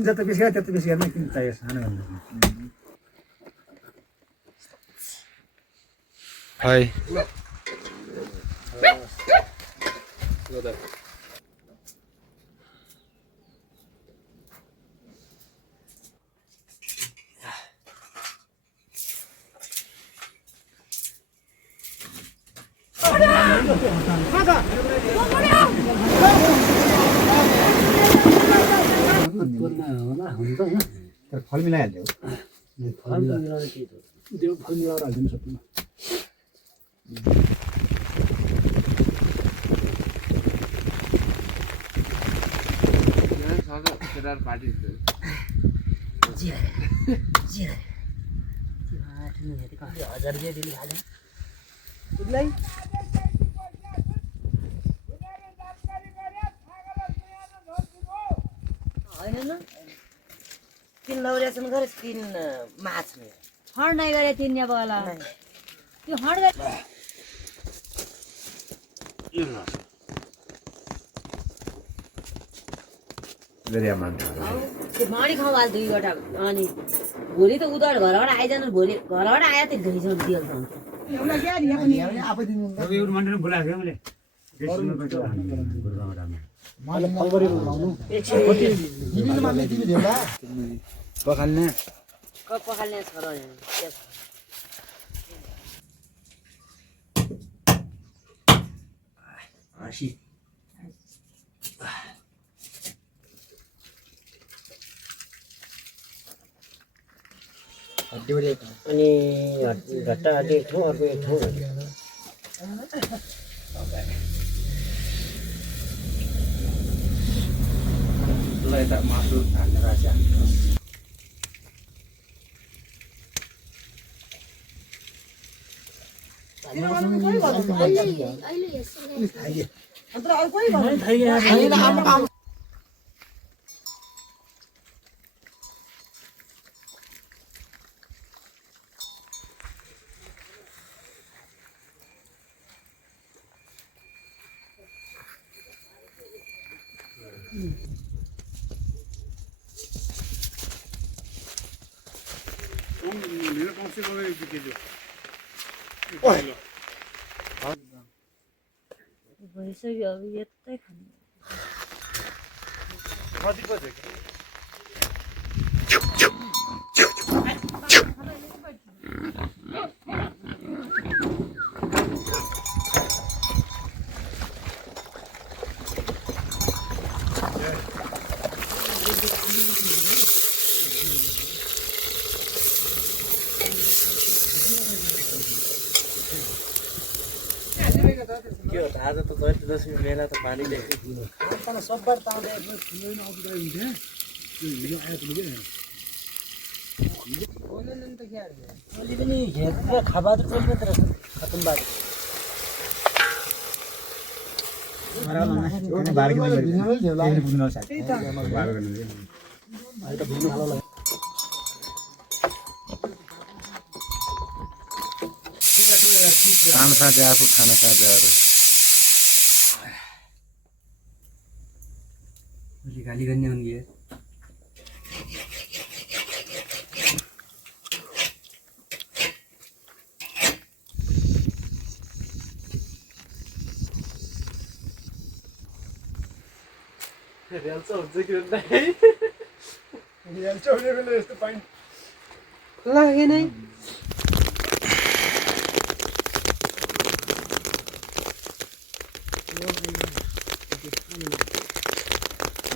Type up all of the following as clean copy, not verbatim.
जति बेसी त्यति बेसी हेर्न किन चाहियो सानो हाय फल मिलाइहाल्यो फल मिलाएर हालिदिनु सक्दैन तीन लौरेसन गरे तीन माछ्ने हड नै गरे तीन बला त्यो हड गरे त्यो माडी खावाल दुईवटा अनि भोलि त उधार घरबाट आइजानु भोलि घरबाट आयो त गइजाउँ दियल त पखाल्ने पखाल्ने छ र अनि घट्टा एक ठाउँ अर्को एक ठाउँ मासु हाल्ने राख्छ भइसक्यो अब यतै खानु त्यो आज त चैत्र दशमी मेला त पानी खाबा त खतम बात खाना साझे आफू खाना साझेहरू गाली गर्ने होंगे रेल हुन्छ कि हुँदैन रेल चौरे बेला यस्तो पाइन लागेन है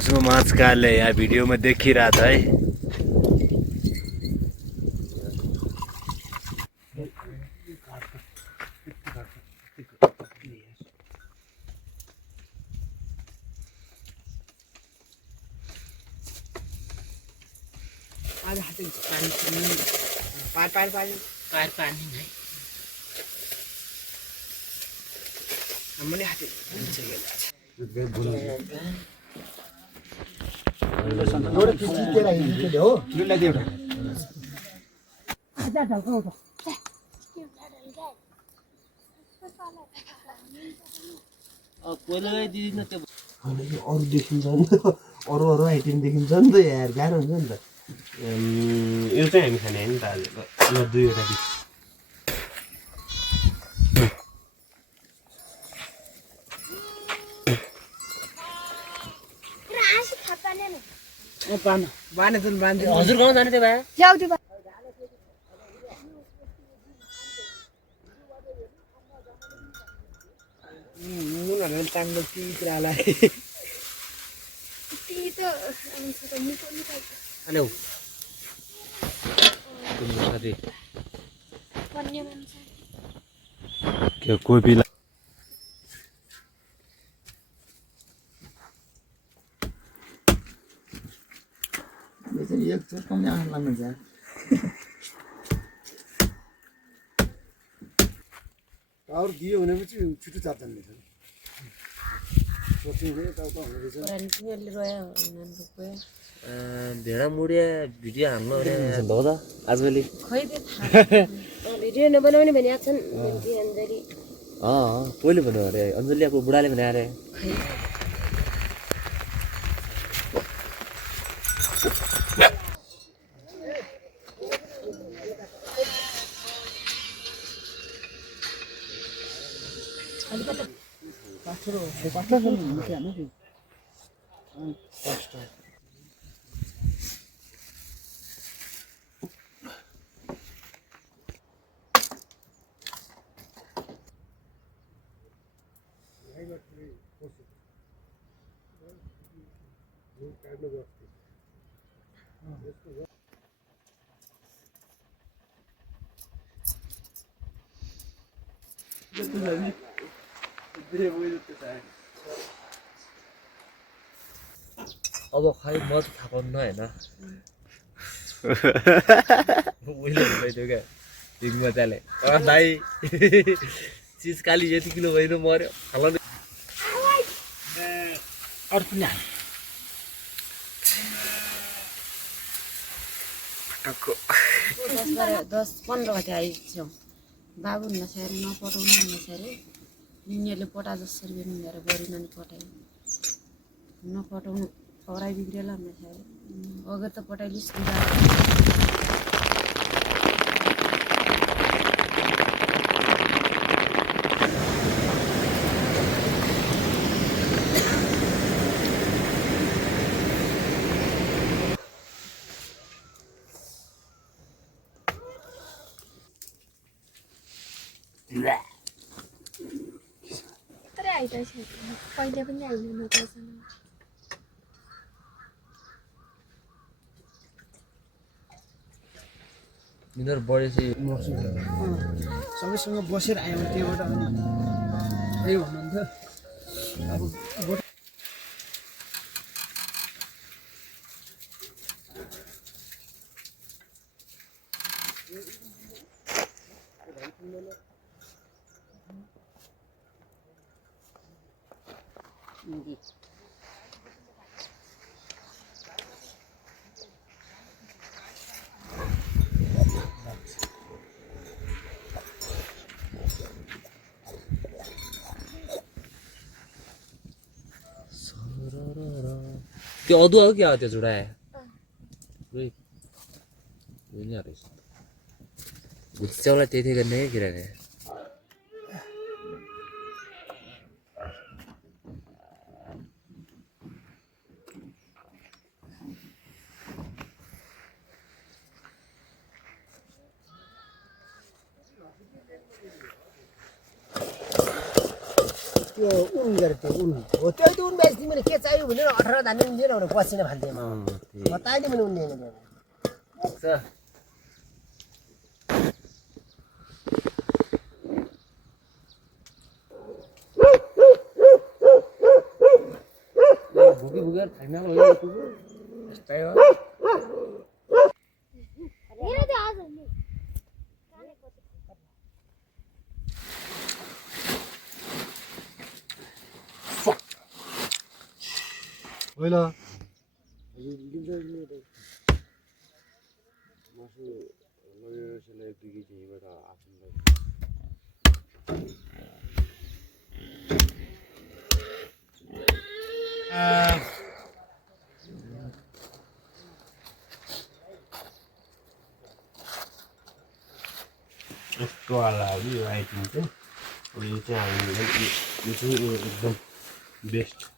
उसको माछ काले यहाँ वीडियो में देख ही रहा था है आज हाते पानी पार पानी है हमने हाते एउटा पिसी केरा हिँड्दै हो लुलाई दियो एउटा अनि यो अरू देखिन्छ नि त अरू आइटम देखिन्छ नि त यार गाह्रो हुन्छ नि त यो चाहिँ हामी खाने होइन नि त आज ल दुईवटा पिस हजुर गाउँ जाने त्यो भए हेलो साथी क्या कोही पिला यो चाहिँ एक चोट कम आँखा लाग्नु छ टावर दियो भनेपछि छिटो चार्जन दिन्छ भेडा मुडिया भिडियो हाल्नु भयो त आजभोलि खै त्यो थाहा भिडियो नबनाउने भने आएको छन् अञ्जली पहिले भन्नु अरे अञ्जली अब बुढाले भने अरे अब खै म त थाहा पाउनु होइन उहिले भन्दैथ्यो क्या हिङ मजाले भाइ चिज काली यति किलो भइनु मऱ्यो फलाउने अरू पनि हाल्यो 10-15 गते आइछौँ बाबु नसारे नपठाउनु नसारे निनीहरूले पटा जसरी पनि भनेर बढी नानी पठायो नपठाउनु खराइ बिग्रेला नसारे अगर त पठाइलिस् पहिले पनि आइनु नपर्छ यिनीहरू बढेपछि सबैसँग बसेर आयौँ त्योबाट अनि त्यही भन्नुहुन्थ्यो अब त्यो अदुवा हो क्या त्यो झुडाए घुच्च्याउलाई त्यही गर्ने किराने त्यो उन गरेको त्यो उन हो त्यही त उन बेच्थेँ मैले के चाहियो भनेर 18 धाने उन दिएन भने पसिना फाल्थेँ बताइदिएँ मैले उन दिएन भुकी भुकेर छैन यस्तै हो होइन यस्तो वाला हो कि यो आइटम चाहिँ अब यो चाहिँ हामीले यो चाहिँ एकदम बेस्ट